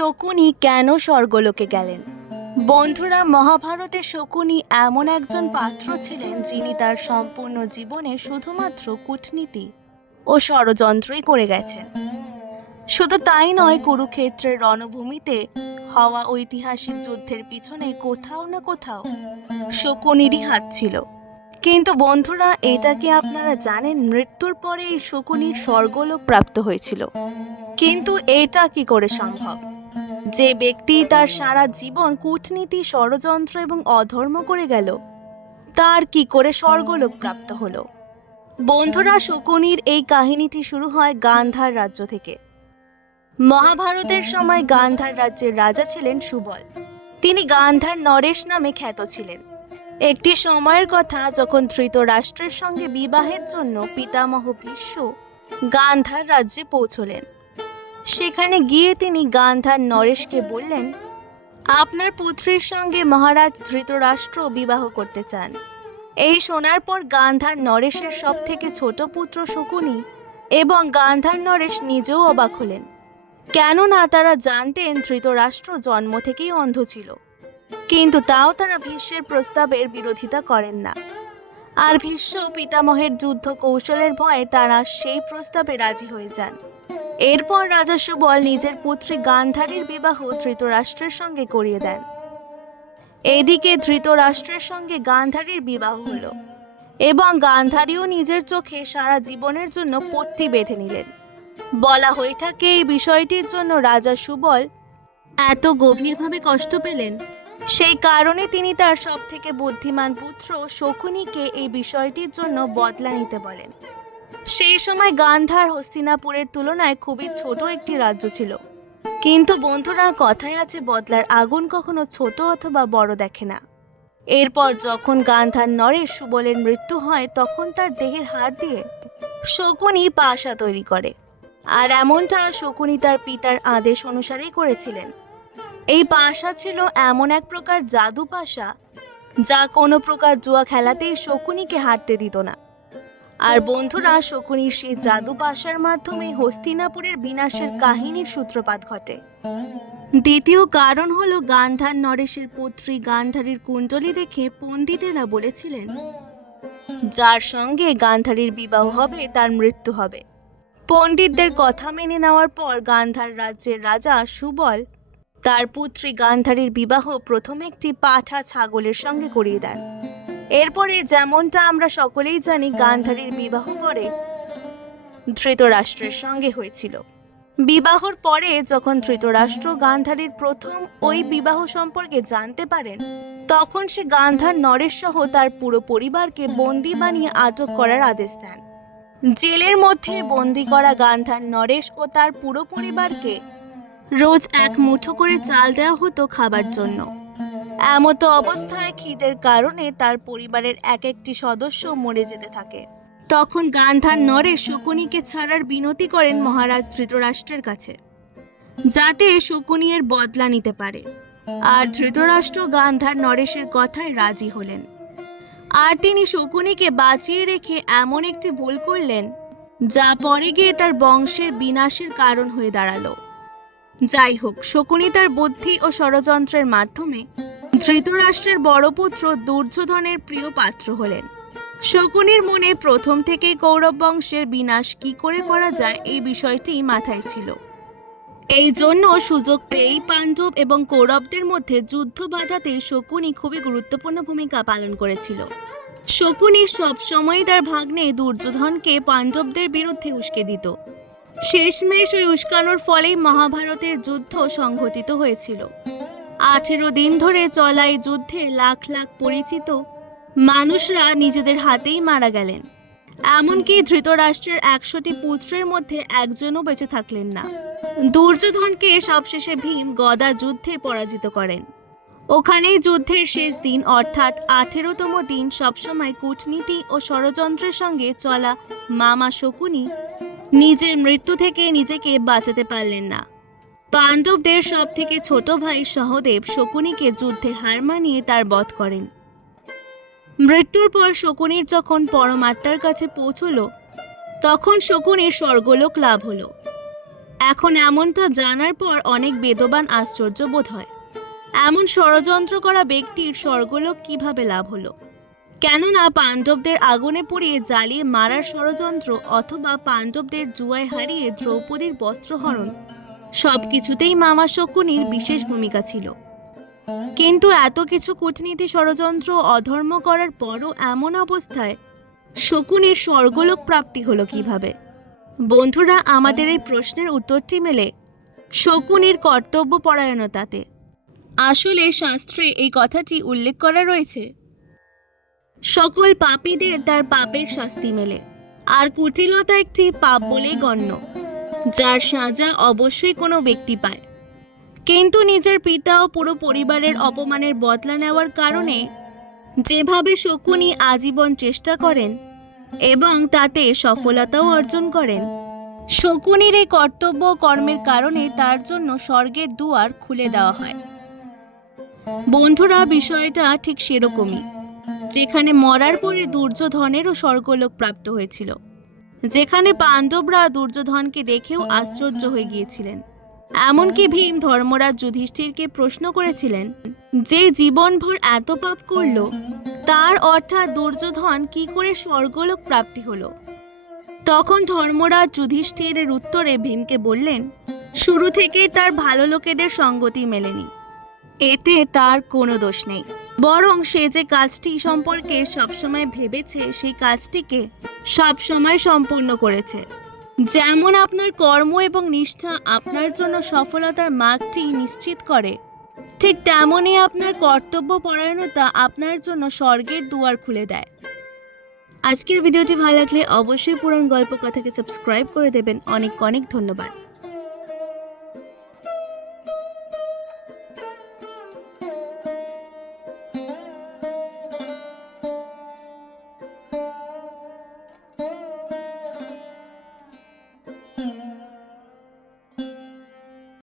শকুনি কেন স্বর্গলোকে গেলেন? বন্ধুরা মহাভারতে শকুনি এমন একজন পাত্র ছিলেন যিনি তার সম্পূর্ণ জীবনে শুধুমাত্র কূটনীতি ও ষড়যন্ত্রই করে গেছেন। শুধু তাই নয়, কুরুক্ষেত্রের রণভূমিতে হওয়া ঐতিহাসিক যুদ্ধের পিছনে কোথাও না কোথাও শকুনিরই হাত ছিল। কিন্তু বন্ধুরা, এটা কি আপনারা জানেন, মৃত্যুর পরে এই শকুনির স্বর্গলোক প্রাপ্ত হয়েছিল? কিন্তু এটা কি করে সম্ভব? যে ব্যক্তি তার সারা জীবন কূটনীতি, ষড়যন্ত্র এবং অধর্ম করে গেল, তার কি করে স্বর্গলোক প্রাপ্ত হলো? বন্ধুরা, শকুনির এই কাহিনীটি শুরু হয় গান্ধার রাজ্য থেকে। মহাভারতের সময় গান্ধার রাজ্যের রাজা ছিলেন সুবল। তিনি গান্ধার নরেশ নামে খ্যাত ছিলেন। একটি সময়ের কথা, যখন ধৃতরাষ্ট্রের সঙ্গে বিবাহের জন্য পিতামহ ভীষ্ম গান্ধার রাজ্যে পৌঁছলেন। সেখানে গিয়ে তিনি গান্ধার নরেশকে বললেন, আপনার পুত্রীর সঙ্গে মহারাজ ধৃতরাষ্ট্র বিবাহ করতে চান। এই শোনার পর গান্ধার নরেশের সব থেকে ছোট পুত্র শকুনি এবং গান্ধার নরেশ নিজেও অবাক হলেন। কেননা তারা জানতেন ধৃতরাষ্ট্র জন্ম থেকেই অন্ধ ছিল। কিন্তু তাও তারা ভীষ্মের প্রস্তাবের বিরোধিতা করেন না। আর ভীষ্ম পিতামহের যুদ্ধ কৌশলের ভয়ে তারা সেই প্রস্তাবে রাজি হয়ে যান। এরপর রাজা সুবল নিজের পুত্রী গান্ধারীর বিবাহ ধৃতরাষ্ট্রের সঙ্গে করিয়ে দেন। এদিকে ধৃতরাষ্ট্রের সঙ্গে গান্ধারীর বিবাহ হলো এবং গান্ধারীও নিজের চোখে সারা জীবনের জন্য পট্টি বেঁধে নিলেন। বলা হয়ে থাকে এই বিষয়টির জন্য রাজা সুবল এত গভীরভাবে কষ্ট পেলেন। সেই কারণে তিনি তার সব থেকে বুদ্ধিমান পুত্র শকুনিকে এই বিষয়টির জন্য বদলা নিতে বলেন। সেই সময় গান্ধার হস্তিনাপুরের তুলনায় খুবই ছোট একটি রাজ্য ছিল। কিন্তু বন্ধুরা, কথায় আছে বদলার আগুন কখনো ছোট অথবা বড় দেখে না। এরপর যখন গান্ধার নরেশ সুবলের মৃত্যু হয়, তখন তার দেহের হাড় দিয়ে শকুনি পাশা তৈরি করে। আর এমনটা শকুনি তার পিতার আদেশ অনুসারেই করেছিলেন। এই পাশা ছিল এমন এক প্রকার জাদু পাশা, যা কোনো প্রকার জুয়া খেলাতেই শকুনিকে হারতে দিত না। আর বন্ধুরা শকুনির সেই জাদু পাশার মাধ্যমে হস্তিনাপুরের বিনাশের কাহিনীর সূত্রপাত ঘটে। দ্বিতীয় কারণ হলো গান্ধার নরেশের পুত্রী গান্ধারীর কুণ্ডলী দেখে পণ্ডিতেরা বলেছিলেন, যার সঙ্গে গান্ধারীর বিবাহ হবে, তার মৃত্যু হবে। পণ্ডিতদের কথা মেনে নেওয়ার পর গান্ধার রাজ্যের রাজা সুবল তার পুত্রী গান্ধারীর বিবাহ প্রথমে একটি পাঠা ছাগলের সঙ্গে করিয়ে দেন। এরপরে যেমনটা আমরা সকলেই জানি, গান্ধারীর বিবাহ পরে ধৃতরাষ্ট্রের সঙ্গে হয়েছিল। বিবাহর পরে যখন ধৃতরাষ্ট্র গান্ধারীর প্রথম ওই বিবাহ সম্পর্কে জানতে পারেন, তখন সে গান্ধার নরেশ সহ তার পুরো পরিবারকে বন্দি বানিয়ে আটক করার আদেশ দেন। জেলের মধ্যে বন্দি করা গান্ধার নরেশ ও তার পুরো পরিবারকে রোজ এক মুঠো করে চাল দেওয়া হতো খাবার জন্য। এমতো অবস্থায় খিদের কারণে তার পরিবারের এক একটি সদস্য মরে যেতে থাকে। তখন গান্ধার নরেশ শকুনিকে ছাড়ার বিনতি করেন মহারাজ ধৃতরাষ্ট্রের কাছে, যাতে শকুনি এর বদলা নিতে পারে। আর ধৃতরাষ্ট্র গান্ধার নরেশের কথায় রাজি হলেন। আর তিনি শকুনিকে বাঁচিয়ে রেখে এমন একটি ভুল করলেন, যা পরে গিয়ে তার বংশের বিনাশের কারণ হয়ে দাঁড়াল। যাই হোক, শকুনি তার বুদ্ধি ও ষড়যন্ত্রের মাধ্যমে ধৃতরাষ্ট্রের বড় পুত্র দুর্যোধনের প্রিয় পাত্র হলেন। শকুনির মনে প্রথম থেকেই কৌরব বংশের বিনাশ কি করে করা যায় এই বিষয়টি মাথায় ছিল। এই জন্য সুযোগ পেয়েই পাণ্ডব এবং কৌরবদের মধ্যে যুদ্ধ বাধাতে শকুনি খুবই গুরুত্বপূর্ণ ভূমিকা পালন করেছিল। শকুনি সবসময় তার ভাগ্নে দুর্যোধনকে পাণ্ডবদের বিরুদ্ধে উস্কে দিত। শেষমেশ ওই উস্কানোর ফলেই মহাভারতের যুদ্ধ সংঘটিত হয়েছিল। আঠেরো দিন ধরে চলা এই যুদ্ধে লাখ লাখ পরিচিত মানুষরা নিজেদের হাতেই মারা গেলেন। এমনকি ধৃতরাষ্ট্রের একশোটি পুত্রের মধ্যে একজনও বেঁচে থাকলেন না। দুর্যোধনকে সবশেষে ভীম গদা যুদ্ধে পরাজিত করেন। ওখানেই যুদ্ধের শেষ দিন, অর্থাৎ আঠেরোতম দিন, সবসময় কূটনীতি ও ষড়যন্ত্রের সঙ্গে চলা মামা শকুনি নিজের মৃত্যু থেকে নিজেকে বাঁচাতে পারলেন না। পাণ্ডবদের সব থেকে ছোট ভাই সহদেব শকুনিকে যুদ্ধে হার মানিয়ে তার বধ করেন। মৃত্যুর পর শকুনির যখন পরমাত্মার কাছে পৌঁছল, তখন শকুনির স্বর্গলোক লাভ হলো। এখন এমনটা জানার পর অনেক বেদবান আশ্চর্য বোধ হয়। এমন ষড়যন্ত্র করা ব্যক্তির স্বর্গলোক কীভাবে লাভ হলো? কেননা পাণ্ডবদের আগুনে পুড়িয়ে জ্বালিয়ে মারার ষড়যন্ত্র অথবা পাণ্ডবদের জুয়ায় হারিয়ে দ্রৌপদীর বস্ত্রহরণ সব কিছুতেই মামা শকুনির বিশেষ ভূমিকা ছিল। কিন্তু এত কিছু কূটনীতি ষড়যন্ত্র অধর্ম করার পরও এমন অবস্থায় শকুনির স্বর্গলোক প্রাপ্তি হলো কীভাবে? বন্ধুরা, আমাদের এই প্রশ্নের উত্তরটি মেলে শকুনির কর্তব্য পরায়ণতাতে আসলে শাস্ত্রে এই কথাটি উল্লেখ করা রয়েছে। সকল পাপীদের তার পাপের শাস্তি মেলে। আর কুটিলতা একটি পাপ বলেই গণ্য। যার সাজা অবশ্যই কোনো ব্যক্তি পায়। কিন্তু নিজের পিতা ও পুরো পরিবারের অপমানের বদলা নেওয়ার কারণে যেভাবে শকুনি আজীবন চেষ্টা করেন এবং তাতে সফলতাও অর্জন করেন, শকুনির এই কর্তব্য কর্মের কারণে তার জন্য স্বর্গের দুয়ার খুলে দেওয়া হয়। বন্ধুরা, বিষয়টা ঠিক সেরকমই, যেখানে মরার পরে দুর্যোধনেরও স্বর্গলোক প্রাপ্ত হয়েছিল। যেখানে পাণ্ডবরা দুর্যোধনকে দেখেও আশ্চর্য হয়ে গিয়েছিলেন। এমনকি ভীম ধর্মরাজ যুধিষ্ঠিরকে প্রশ্ন করেছিলেন, যে জীবনভর এত পাপ করল, তার অর্থাৎ দুর্যোধন কি করে স্বর্গলোক প্রাপ্তি হলো? তখন ধর্মরাজ যুধিষ্ঠিরের উত্তরে ভীমকে বললেন, শুরু থেকেই তার ভালো লোকেদের সঙ্গতি মেলেনি। এতে তার কোনো দোষ নেই। বরং সে যে কাজটি সম্পর্কে সবসময় ভেবেছে, সেই কাজটিকে সবসময় সম্পূর্ণ করেছে। যেমন আপনার কর্ম এবং নিষ্ঠা আপনার জন্য সফলতার মার্গটি নিশ্চিত করে, ঠিক তেমনই আপনার কর্তব্য পরায়ণতা আপনার জন্য স্বর্গের দুয়ার খুলে দেয়। আজকের ভিডিওটি ভালো লাগলে অবশ্যই পুরন গল্প কথাকে সাবস্ক্রাইব করে দেবেন। অনেক অনেক ধন্যবাদ।